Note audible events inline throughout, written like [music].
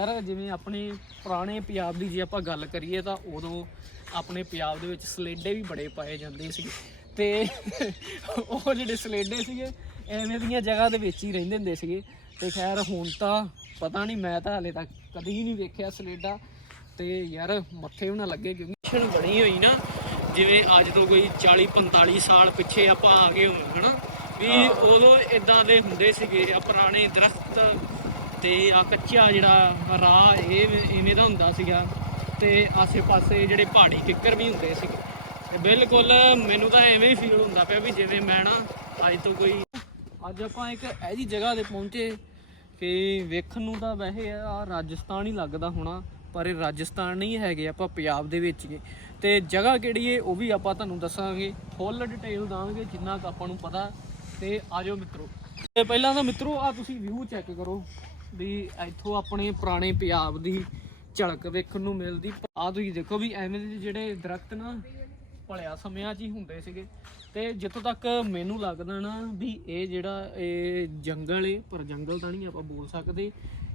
ਯਾਰ ਜਿਵੇਂ ਆਪਣੇ ਪੁਰਾਣੇ ਪੰਜਾਬ ਦੀ ਜੇ ਆਪਾਂ ਗੱਲ ਕਰੀਏ ਤਾਂ ਉਦੋਂ ਆਪਣੇ ਪੰਜਾਬ ਦੇ ਵਿੱਚ ਸਲੇਡੇ ਵੀ ਬੜੇ ਪਾਏ ਜਾਂਦੇ ਸੀ ਤੇ ਉਹ ਜਿਹੜੇ ਸਲੇਡੇ ਸੀਗੇ ਐਵੇਂ ਦੀਆਂ ਜਗ੍ਹਾ ਦੇ ਵਿੱਚ ਹੀ ਰਹਿੰਦੇ ਹੁੰਦੇ ਸੀਗੇ। ਤੇ ਖੈਰ ਹੁਣ ਤਾਂ ਪਤਾ ਨਹੀਂ ਮੈਂ ਤਾਂ ਹਲੇ ਤੱਕ ਕਦੀ ਨਹੀਂ ਵੇਖਿਆ ਸਲੇਡਾ। ਤੇ ਯਾਰ ਮੱਥੇ ਵੀ ਨਾ ਲੱਗੇ ਕਿਉਂਕਿ ਸ਼ਨ ਬਣੀ ਹੋਈ ਨਾ ਜਿਵੇਂ ਅੱਜ ਤੋਂ ਕੋਈ 40 45 ਸਾਲ ਪਿੱਛੇ ਆਪਾਂ ਆ ਗਏ ਹੋਣ ਹਨਾ? ਵੀ ਉਦੋਂ ਇਦਾਂ ਦੇ ਹੁੰਦੇ ਸੀਗੇ ਆ ਪੁਰਾਣੇ ਦਰਖਤ ਤੇ ਆ ਕੱਚਾ ਜਿਹੜਾ ਰਾਹ ਇਹ ਇਵੇਂ ਦਾ ਹੁੰਦਾ ਸੀਗਾ ਤੇ ਆਸੇ-ਪਾਸੇ ਜਿਹੜੇ ਪਹਾੜੀ ਕਿੱਕਰ ਵੀ ਹੁੰਦੇ ਸੀ ਤੇ ਬਿਲਕੁਲ ਮੈਨੂੰ ਤਾਂ ਐਵੇਂ ਹੀ ਫੀਲ ਹੁੰਦਾ ਪਿਆ ਵੀ ਜਿਵੇਂ ਮੈਂ ਨਾ ਅੱਜ ਤੋਂ ਕੋਈ ਅੱਜ ਆਪਾਂ ਇੱਕ ਐਜੀ ਜਗ੍ਹਾ ਤੇ ਪਹੁੰਚੇ ਕਿ ਵੇਖਣ ਨੂੰ ਤਾਂ ਵੈਸੇ ਆ ਰਾਜਸਥਾਨ ਹੀ ਲੱਗਦਾ ਹੋਣਾ, ਪਰ ਇਹ ਰਾਜਸਥਾਨ ਨਹੀਂ ਹੈਗੇ ਆਪਾਂ ਪੰਜਾਬ ਦੇ ਵਿੱਚ ਹੀ। ਤੇ ਜਗ੍ਹਾ ਕਿਹੜੀ ਏ, ਉਹ ਵੀ ਆਪਾਂ ਤੁਹਾਨੂੰ ਦੱਸਾਂਗੇ। ਫੁੱਲ ਡਿਟੇਲ ਦਾਂਗੇ, ਜਿੰਨਾ ਕੁ ਆਪਾਂ ਨੂੰ ਪਤਾ। ਤੇ ਆਜੋ ਮਿੱਤਰੋ। ਤੇ ਪਹਿਲਾਂ ਤਾਂ ਮਿੱਤਰੋ ਆ ਤੁਸੀਂ ਵਿਊ ਚੈੱਕ ਕਰੋ। ਵੀ ਇੱਥੋਂ ਆਪਣੇ ਪੁਰਾਣੇ ਪੰਜਾਬ ਦੀ ਝਲਕ ਵੇਖਣ ਨੂੰ ਮਿਲਦੀ। ਆ ਤੁਸੀਂ ਦੇਖੋ ਵੀ ਐਵੇਂ ਦੇ ਜਿਹੜੇ ਦਰਖਤ ਨਾ ਭਲਿਆ ਸਮਿਆਂ 'ਚ ਹੀ ਹੁੰਦੇ ਸੀਗੇ। ਤੇ ਜਿੱਥੋਂ ਤੱਕ ਮੈਨੂੰ ਲੱਗਦਾ ਨਾ ਵੀ ਇਹ ਜਿਹੜਾ ਇਹ ਜੰਗਲ ਏ, ਪਰ ਜੰਗਲ ਤਾਂ ਨਹੀਂ ਆਪਾਂ ਬੋਲ ਸਕਦੇ।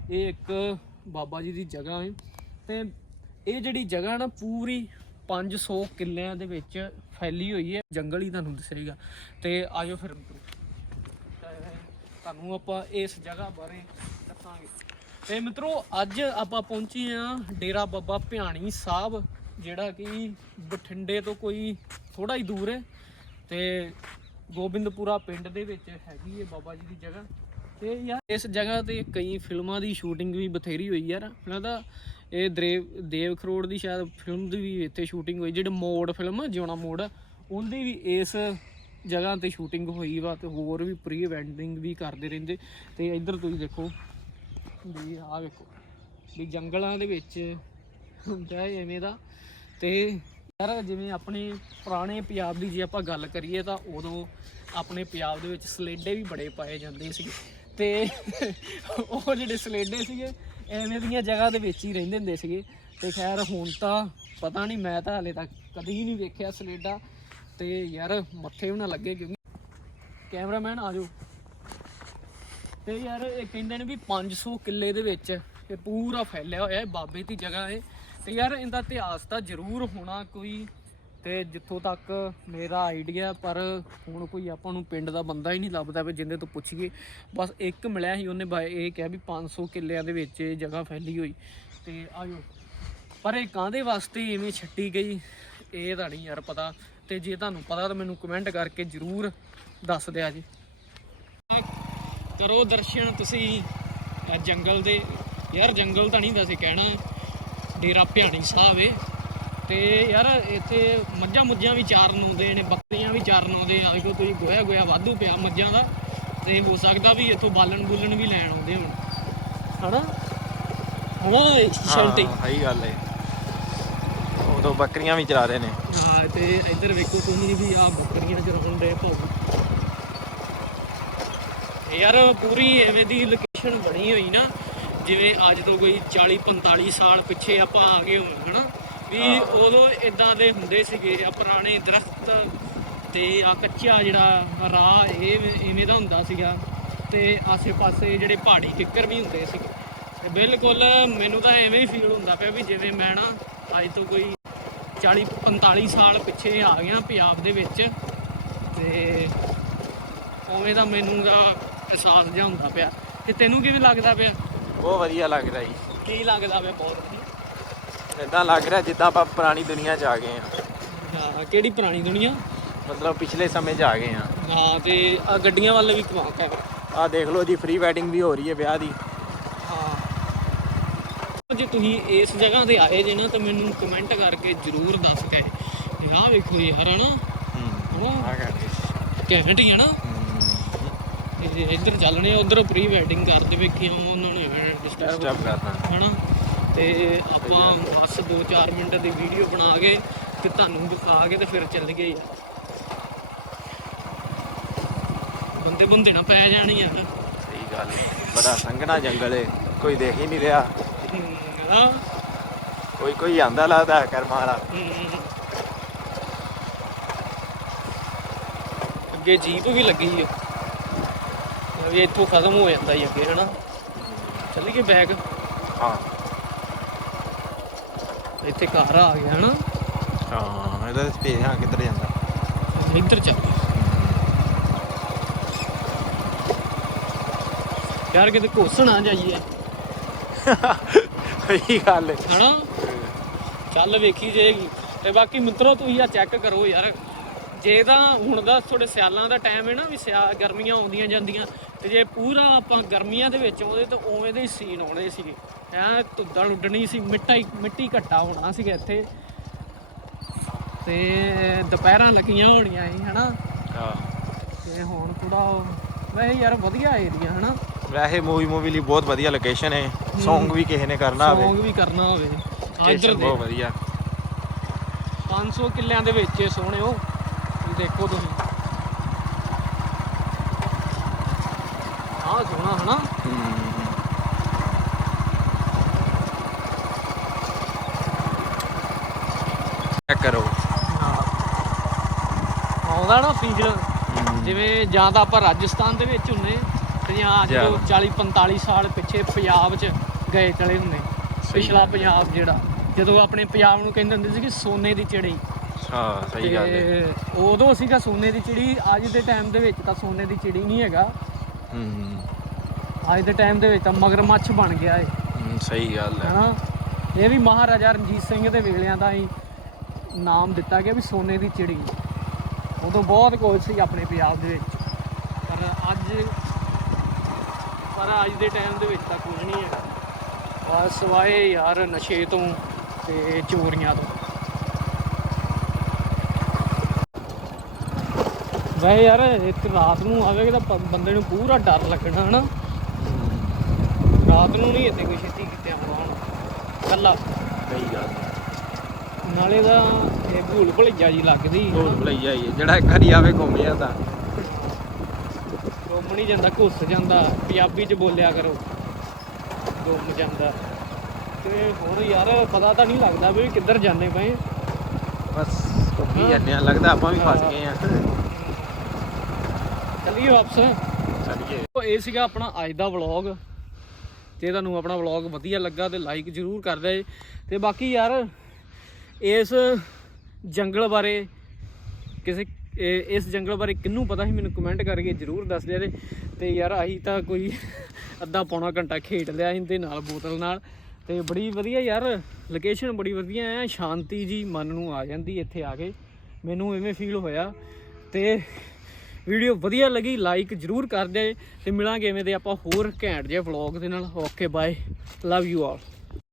ਇਹ ਇੱਕ ਬਾਬਾ ਜੀ ਦੀ ਜਗ੍ਹਾ ਏ। ਤੇ ਇਹ ਜਿਹੜੀ ਜਗ੍ਹਾ ਨਾ ਪੂਰੀ 500 ਕਿੱਲਿਆਂ ਦੇ ਵਿੱਚ ਫੈਲੀ ਹੋਈ ਹੈ ਜੰਗਲ ਹੀ ਤੁਹਾਨੂੰ ਦੱਸੇਗਾ। ਤੇ ਆਜੋ ਫਿਰ ਮਿੱਤਰੋ ਤੇ ਤੁਹਾਨੂੰ ਆਪਾਂ ਇਸ ਜਗ੍ਹਾ ਬਾਰੇ ਦੱਸਾਂਗੇ। ਤੇ ਮਿੱਤਰੋ ਅੱਜ ਆਪਾਂ ਪਹੁੰਚੇ ਆ ਡੇਰਾ ਬਾਬਾ ਭਿਆਣੀ ਸਾਹਿਬ ਜਿਹੜਾ ਕਿ ਬਠਿੰਡੇ ਤੋਂ ਕੋਈ ਥੋੜਾ ਹੀ ਦੂਰ ਹੈ। ਤੇ ਗੋਬਿੰਦਪੁਰਾ ਪਿੰਡ ਦੇ ਵਿੱਚ ਹੈਗੀ ਹੈ ਬਾਬਾ ਜੀ ਦੀ ਜਗ੍ਹਾ। ਤੇ ਯਾਰ ਇਸ ਜਗ੍ਹਾ ਤੇ ਕਈ ਫਿਲਮਾਂ ਦੀ ਸ਼ੂਟਿੰਗ ਵੀ ਬਥੇਰੀ ਹੋਈ ਯਾਰ। ਮੈਨੂੰ ਲੱਗਦਾ ਇਹ ਦੇਵ ਦੇਵ ਖਰੋੜ ਦੀ ਸ਼ਾਇਦ ਫਿਲਮ ਦੀ ਵੀ ਇੱਥੇ ਸ਼ੂਟਿੰਗ ਹੋਈ ਜਿਹੜੇ ਮੋੜ ਫਿਲਮ ਆ, ਜਿਉਣਾ ਮੋੜ ਉਹਦੀ ਵੀ ਇਸ ਜਗ੍ਹਾ ਤੇ ਸ਼ੂਟਿੰਗ ਹੋਈ ਵਾ ਤੇ ਹੋਰ ਵੀ ਪ੍ਰੀ ਵੈਡਿੰਗ ਵੀ ਕਰਦੇ ਰਹਿੰਦੇ। ਤੇ ਇੱਧਰ ਤੁਸੀਂ ਦੇਖੋ ਵੀ ਆਹ ਵੇਖੋ। ਵੀ ਜੰਗਲਾਂ ਦੇ ਵਿੱਚ ਹੁੰਦਾ ਹੈ ਐਵੇਂ ਦਾ। ਤੇ ਯਾਰ, ਜਿਵੇਂ ਆਪਣੇ ਪੁਰਾਣੇ ਪੰਜਾਬ ਦੀ ਜੇ ਆਪਾਂ ਗੱਲ ਕਰੀਏ ਤਾਂ ਉਦੋਂ ਆਪਣੇ ਪੰਜਾਬ ਦੇ ਵਿੱਚ ਸਲੇਡੇ ਵੀ ਬੜੇ ਪਾਏ ਜਾਂਦੇ ਸੀ ਤੇ ਉਹ ਜਿਹੜੇ ਸਲੇਡੇ ਸੀਗੇ, ਐਵੇਂ ਦੀਆਂ ਜਗ੍ਹਾ ਦੇ ਵਿੱਚ ਹੀ ਰਹਿੰਦੇ ਹੁੰਦੇ ਸੀਗੇ। ਤੇ ਖੈਰ, ਹੁਣ ਤਾਂ ਪਤਾ ਨਹੀਂ, ਮੈਂ ਤਾਂ ਹਲੇ ਤੱਕ ਕਦੀ ਨਹੀਂ ਵੇਖਿਆ ਸਲੇਡਾ। ਤੇ ਯਾਰ, ਮੱਥੇ ਵੀ ਨਾ ਲੱਗੇ ਕਿਉਂਕਿ। ਕੈਮਰਾਮੈਨ, ਆ ਜਾਓ। ਤੇ ਯਾਰ ਇਹ ਕਹਿੰਦੇ ਨੇ ਵੀ 500 ਕਿੱਲੇ ਦੇ ਵਿੱਚ ਇਹ ਪੂਰਾ ਫੈਲਿਆ ਹੋਇਆ ਹੈ ਬਾਬੇ ਦੀ ਜਗ੍ਹਾ ਹੈ ਤੇ ਯਾਰ ਇਹਦਾ ਇਤਿਹਾਸ ਤਾਂ ਜ਼ਰੂਰ ਹੋਣਾ ਕੋਈ। ਤੇ ਜਿੱਥੋਂ ਤੱਕ ਮੇਰਾ ਆਈਡੀਆ ਪਰ ਹੁਣ ਕੋਈ ਆਪਾਂ ਨੂੰ ਪਿੰਡ ਦਾ ਬੰਦਾ ਹੀ ਨਹੀਂ ਲੱਭਦਾ ਵੀ ਜਿੰਦੇ ਤੋਂ ਪੁੱਛੀਏ। ਬਸ ਇੱਕ ਮਿਲਿਆ ਸੀ ਉਹਨੇ ਬਾਈ, ਇਹ ਕਿਹਾ ਵੀ 500 ਕਿੱਲਿਆਂ ਦੇ ਵਿੱਚ ਇਹ ਜਗ੍ਹਾ ਫੈਲੀ ਹੋਈ। ਤੇ ਆਜੋ। ਪਰ ਇਹ ਕਾਹਦੇ ਵਾਸਤੇ ਐਵੇਂ ਛੱਡੀ ਗਈ? ਇਹ ਤਾਂ ਨਹੀਂ ਯਾਰ ਪਤਾ। ਤੇ ਜੇ ਤੁਹਾਨੂੰ ਪਤਾ ਤਾਂ ਮੈਨੂੰ ਕਮੈਂਟ ਕਰਕੇ ਜ਼ਰੂਰ ਦੱਸ ਦਿਆ ਜੀ। ਕਰੋ ਦਰਸ਼ਨ ਤੁਸੀਂ ਜੰਗਲ ਦੇ ਯਾਰ ਜੰਗਲ ਤਾਂ ਨਹੀਂ ਵੈਸੇ ਕਹਿਣਾ ਡੇਰਾ ਭਿਆਣੀ ਸਾਹਿਬ ਏ। ਤੇ ਯਾਰ ਇੱਥੇ ਮੱਝਾਂ ਮੁੱਝਾਂ ਵੀ ਚਾਰਨ ਆਉਂਦੇ ਨੇ ਬੱਕਰੀਆਂ ਵੀ ਚਾਰਨ ਆਉਂਦੇ ਆ। ਦੇਖੋ ਤੁਸੀਂ ਗੋਇਆ ਗੋਇਆ ਵਾਧੂ ਪਿਆ ਮੱਝਾਂ ਦਾ। ਤੇ ਹੋ ਸਕਦਾ ਵੀ ਇੱਥੋਂ ਬਾਲਣ ਬੁੱਲਣ ਵੀ ਲੈਣ ਆਉਂਦੇ ਹੁਣ। ਹਨਾ? ਹਨਾ ਹਾਂ ਸਹੀ ਗੱਲ ਏ। ਉਦੋਂ ਬੱਕਰੀਆਂ ਵੀ ਚਰਾ ਰਹੇ ਨੇ। ਹਾਂ ਤੇ ਇੱਧਰ ਵੇਖੋ ਤੁਸੀਂ ਵੀ ਆ ਬੱਕਰੀਆਂ ਚਰਾਉਣ ਦੇ ਭੋਗ। ਯਾਰ ਪੂਰੀ ਐਵੇਂ ਦੀ ਲੋਕੇਸ਼ਨ ਬਣੀ ਹੋਈ ਨਾ ਜਿਵੇਂ ਅੱਜ ਤੋਂ ਕੋਈ 40 45 ਸਾਲ ਪਿੱਛੇ ਆਪਾਂ ਆ ਗਏ ਹੋਣ ਹਨਾ? ਵੀ ਉਦੋਂ ਇਦਾਂ ਦੇ ਹੁੰਦੇ ਸੀਗੇ ਆ ਪੁਰਾਣੇ ਦਰਖਤ ਤੇ ਆ ਕੱਚਾ ਜਿਹੜਾ ਰਾਹ ਇਹ ਇਵੇਂ ਦਾ ਹੁੰਦਾ ਸੀਗਾ। ਤੇ ਆਸੇ-ਪਾਸੇ ਜਿਹੜੇ ਪਹਾੜੀ ਕਿੱਕਰ ਵੀ ਹੁੰਦੇ ਸੀਗੇ। ਤੇ ਬਿਲਕੁਲ ਮੈਨੂੰ ਤਾਂ ਐਵੇਂ ਹੀ ਫੀਲ ਹੁੰਦਾ ਪਿਆ ਵੀ ਜਿਵੇਂ ਮੈਂ ਨਾ ਅੱਜ ਤੋਂ ਕੋਈ 40 45 ਸਾਲ ਪਿੱਛੇ ਆ ਗਿਆ ਪੰਜਾਬ ਦੇ ਵਿੱਚ। ਤੇ ਉਵੇਂ ਦਾ ਮੈਨੂੰ ਦਾ ਅਹਿਸਾਸ ਜਿਹਾ ਹੁੰਦਾ ਪਿਆ। ਤੇ ਤੈਨੂੰ ਕਿਵੇਂ ਲੱਗਦਾ ਪਿਆ? ਬਹੁਤ ਵਧੀਆ ਲੱਗ ਰਿਹਾ ਜੀ। ਕੀ ਲੱਗਦਾ ਪਿਆ ਬਹੁਤ? ਵਧੀਆ ਇਦਾਂ ਲੱਗ ਰਿਹਾ ਜਿੱਦਾਂ ਆਪਾਂ ਪੁਰਾਣੀ ਦੁਨੀਆ 'ਚ ਆ ਗਏ ਆ ਹਾਂ ਕਿਹੜੀ ਪੁਰਾਣੀ ਦੁਨੀਆ? ਮਤਲਬ ਪਿਛਲੇ ਸਮੇਂ 'ਚ ਆ ਗਏ ਆ ਹਾਂ ਤੇ ਆ ਗੱਡੀਆਂ ਵੱਲ ਵੀ ਘੁਮਾ ਕੇ ਆ। ਦੇਖ ਲਓ ਜੀ ਫ੍ਰੀ ਵੈਡਿੰਗ ਵੀ ਹੋ ਰਹੀ ਹੈ ਵਿਆਹ ਦੀ। ਹਾਂ। ਜੇ ਤੁਸੀਂ ਇਸ ਜਗ੍ਹਾ ਤੇ ਆਏ ਜੇ ਨਾ ਤਾਂ ਮੈਨੂੰ ਕਮੈਂਟ ਕਰਕੇ ਜਰੂਰ ਦੱਸ ਕੇ ਆਹ ਵੇਖੋ ਯਾਰ ਹਨਾ ਹੂੰ ਹਨਾ? ਆ ਕਰਦੇ ਘੈਂਟ ਹੀ ਆ ਨਾ। ਤੇ ਇੱਧਰ ਚੱਲਣੇ ਆ ਉਧਰ ਪ੍ਰੀ ਵੈਡਿੰਗ ਕਰਦੇ ਵੇਖੀ ਆਵਾਂ ਉਹਨਾਂ ਨੂੰ ਡਿਸਟਰਬ ਕਰਨਾ ਹਨਾ? ਤੇ ਆਪਾਂ ਬਸ 2-4 ਮਿੰਟ ਦੀ ਵੀਡੀਓ ਬਣਾ ਕੇ ਤੇ ਤੁਹਾਨੂੰ ਦਿਖਾ ਕੇ ਤੇ ਫਿਰ ਚੱਲ ਗਏ ਯਾਰ ਬੰਦੇ ਬੰਦੇ ਨਾ ਪੈ ਜਾਣੀ ਯਾਰ। ਸਹੀ ਗੱਲ ਬੜਾ ਸੰਘਣਾ ਜੰਗਲ ਏ। ਕੋਈ ਦੇਖ ਹੀ ਨਹੀਂ ਰਿਹਾ। ਹਮ, ਕੋਈ ਕੋਈ ਆਂਦਾ ਲੱਗਦਾ ਕਰਮਾਂ ਵਾਲਾ। ਹਮ। ਅੱਗੇ ਜੀਪ ਵੀ ਲੱਗੀ ਹੈ ਵੀ ਇੱਥੋਂ ਖਤਮ ਹੋ ਜਾਂਦਾ ਹੀ ਅੱਗੇ ਹਨਾ? ਚੱਲੀਏ ਬੈਗ ਹਾਂ। ਇੱਥੇ ਘਰ ਆ ਗਿਆ ਹਨਾ? ਹਾਂ ਇਹਦਾ ਸਪੇਸ ਹਾਂ ਕਿੱਧਰ ਜਾਂਦਾ? ਇੱਧਰ ਚੱਲ। ਯਾਰ ਕਿਤੇ ਘੁੱਸਣਾ ਜਾਈਏ। [laughs] ਸਹੀ ਗੱਲ ਹੈ ਹਨਾ? ਚੱਲ ਵੇਖੀ ਜਾਏਗੀ ਤੇ ਬਾਕੀ ਮਿੱਤਰੋ ਤੁਸੀਂ ਆ ਚੈੱਕ ਕਰੋ ਯਾਰ। ਜੇ ਤਾਂ ਹੁਣ ਦਾ ਥੋੜੇ ਸਿਆਲਾਂ ਦਾ ਟਾਈਮ ਹੈ ਨਾ ਵੀ ਸਿਆ ਗਰਮੀਆਂ ਆਉਂਦੀਆਂ ਜਾਂਦੀਆਂ। ਤੇ ਜੇ ਪੂਰਾ ਆਪਾਂ ਗਰਮੀਆਂ ਦੇ ਵਿੱਚ ਆਉਂਦੇ ਤਾਂ ਉਵੇਂ ਦੇ ਹੀ ਸੀਨ ਆਉਣੇ ਸੀਗੇ। ਐ ਧੁੱਦਾਂ ਉੱਡਣੀ ਸੀ ਮਿੱਟੀ ਮਿੱਟੀ ਘੱਟਾ ਹੋਣਾ ਸੀਗਾ ਇੱਥੇ। ਤੇ ਦੁਪਹਿਰਾਂ ਲੱਗੀਆਂ ਹੋਣੀਆਂ ਸੀ ਹਨਾ? ਹਾਂ। ਤੇ ਹੁਣ ਥੋੜਾ ਵੈਸੇ ਯਾਰ ਵਧੀਆ ਏਰੀਆ ਹਨਾ? ਵੈਸੇ ਮੂਵੀ ਮੂਵੀ ਲਈ ਬਹੁਤ ਵਧੀਆ ਲੋਕੇਸ਼ਨ ਹੈ। Song ਵੀ ਕਿਸੇ ਨੇ ਕਰਨਾ ਹੋਵੇ। ਸੌਂਗ ਵੀ ਕਰਨਾ ਹੋਵੇ। ਆ ਇੱਧਰ Location ਦੇ। ਬਹੁਤ ਵਧੀਆ। 500 ਕਿੱਲਿਆਂ ਦੇ ਵਿੱਚ ਸੋਹਣਿਓ। ਦੇਖੋ ਤੁਸੀਂ। ਆਹ ਸੋਹਣਾ ਹਨਾ। ਚੈੱਕ ਕਰੋ। ਆਉਂਦਾ ਨਾ ਫੀਲ ਜਿਵੇਂ ਜਾਂ ਤਾਂ ਆਪਾਂ ਰਾਜਸਥਾਨ ਦੇ ਵਿੱਚ ਹੁੰਨੇ ਜਾਂ। ਜਦੋਂ 40 45 ਸਾਲ ਪਿੱਛੇ ਪੰਜਾਬ 'ਚ ਗਏ ਚਲੇ ਹੁੰਨੇ ਪਿਛਲਾ ਪੰਜਾਬ ਜਿਹੜਾ ਜਦੋਂ ਆਪਣੇ ਪੰਜਾਬ ਨੂੰ ਕਹਿੰਦੇ ਹੁੰਦੇ ਸੀ ਕਿ ਸੋਨੇ ਦੀ ਚਿੜੀ। ਹਾਂ ਸਹੀ ਗੱਲ ਹੈ। ਉਦੋਂ ਸੀਗਾ ਸੋਨੇ ਦੀ ਚਿੜੀ ਅੱਜ ਦੇ ਟਾਈਮ ਦੇ ਵਿੱਚ ਤਾਂ ਸੋਨੇ ਦੀ ਚਿੜੀ ਨਹੀਂ ਹੈਗਾ। ਹੂੰ। ਅੱਜ ਦੇ ਟਾਈਮ ਦੇ ਵਿੱਚ ਤਾਂ ਮਗਰਮੱਛ ਬਣ ਗਿਆ ਏ। ਹੂੰ, ਸਹੀ ਗੱਲ ਹੈ। ਹਨਾ? ਇਹ ਵੀ ਮਹਾਰਾਜਾ ਰਣਜੀਤ ਸਿੰਘ ਦੇ ਵੇਲਿਆਂ ਦਾ ਹੀ ਨਾਮ ਦਿੱਤਾ ਗਿਆ ਵੀ ਸੋਨੇ ਦੀ ਚਿੜੀ। ਉਦੋਂ ਬਹੁਤ ਕੁਝ ਸੀ ਆਪਣੇ ਪੰਜਾਬ ਦੇ ਵਿੱਚ। ਪਰ ਅੱਜ ਪਰ ਅੱਜ ਦੇ ਟਾਈਮ ਦੇ ਵਿੱਚ ਤਾਂ ਕੁਝ ਨਹੀਂ ਹੈਗਾ ਬਸ ਸਵਾਏ ਯਾਰ ਨਸ਼ੇ ਤੋਂ ਤੇ ਚੋਰੀਆਂ ਤੋਂ। ਵੈ ਯਾਰ ਇੱਕ ਰਾਤ ਨੂੰ ਆਵੇਗਾ ਤਾਂ ਪ- ਬੰਦੇ ਨੂੰ ਪੂਰਾ ਡਰ ਲੱਗਣਾ ਹਨਾ? ਰਾਤ ਨੂੰ ਨਹੀਂ ਇੱਥੇ ਕੋਈ ਛੇਤੀ ਕਿਤੇ ਆਉਣਾ। ਹੁਣ ਕੱਲਾ। ਸਹੀ ਗੱਲ। ਨਾਲੇ ਦਾ ਇਹ ਭੂਲ ਭੁਲਈਆ ਜੀ ਲੱਗਦੀ। ਹੋਰ ਭਲਈਆ ਹੀ ਹੈ ਜਿਹੜਾ ਇੱਕ ਵਾਰੀ ਆਵੇ ਘੁੰਮ ਜਾਂਦਾ। ਗੁੰਮ ਨਹੀਂ ਜਾਂਦਾ ਘੁੱਸ ਜਾਂਦਾ। ਪੰਜਾਬੀ ਚ ਬੋਲਿਆ ਕਰੋ। ਗੁੰਮ ਜਾਂਦਾ। ਤੇ ਹੋਰ ਯਾਰ ਪਤਾ ਤਾਂ ਨਹੀਂ ਲੱਗਦਾ ਵੀ ਕਿੱਧਰ ਜਾਂਦੇ ਪਏ। ਬਸ ਘੁੰਮੀ ਜਾਂਦੇ ਆ ਲੱਗਦਾ ਆਪਾਂ ਵੀ ਫਸ ਗਏ ਆ ਚੱਲੀਏ ਵਾਪਸ। ਚਲੀਏ। ਉਹ ਇਹ ਸੀਗਾ ਆਪਣਾ ਅੱਜ ਦਾ ਵਲੌਗ ਜੇ ਤੁਹਾਨੂੰ ਆਪਣਾ ਵਲੌਗ ਵਧੀਆ ਲੱਗਾ ਤੇ ਲਾਈਕ ਜ਼ਰੂਰ ਕਰ ਦਿਓ ਤੇ ਬਾਕੀ ਯਾਰ ਇਸ ਜੰਗਲ ਬਾਰੇ ਕਿਸੇ ਇਸ ਜੰਗਲ ਬਾਰੇ ਕਿੰਨੂੰ ਪਤਾ ਸੀ ਮੈਨੂੰ ਕਮੈਂਟ ਕਰਕੇ ਜ਼ਰੂਰ ਦੱਸ ਦਿਆ ਤੇ ਤੇ ਯਾਰ ਅਸੀਂ ਤਾਂ ਕੋਈ ਅੱਧਾ ਪੌਣਾ ਘੰਟਾ ਖੇਡ ਲਿਆ ਇਹਦੇ ਨਾਲ ਬੋਤਲ ਨਾਲ। ਤੇ ਬੜੀ ਵਧੀਆ ਯਾਰ ਲੋਕੇਸ਼ਨ ਬੜੀ ਵਧੀਆ ਹੈ ਸ਼ਾਂਤੀ ਜੀ ਮਨ ਨੂੰ ਆ ਜਾਂਦੀ ਇੱਥੇ ਆ ਕੇ। ਮੈਨੂੰ ਐਵੇਂ ਫੀਲ ਹੋਇਆ। ਤੇ ਵੀਡੀਓ ਵਧੀਆ ਲੱਗੀ ਲਾਈਕ ਜਰੂਰ ਕਰ ਦਿਓ ਤੇ ਮਿਲਾਂਗੇ ਐਵੇਂ ਦੇ ਆਪਾਂ ਹੋਰ ਘੈਂਟ ਜਿਹੇ ਵਲੌਗ ਦੇ ਨਾਲ। Okay bye love you all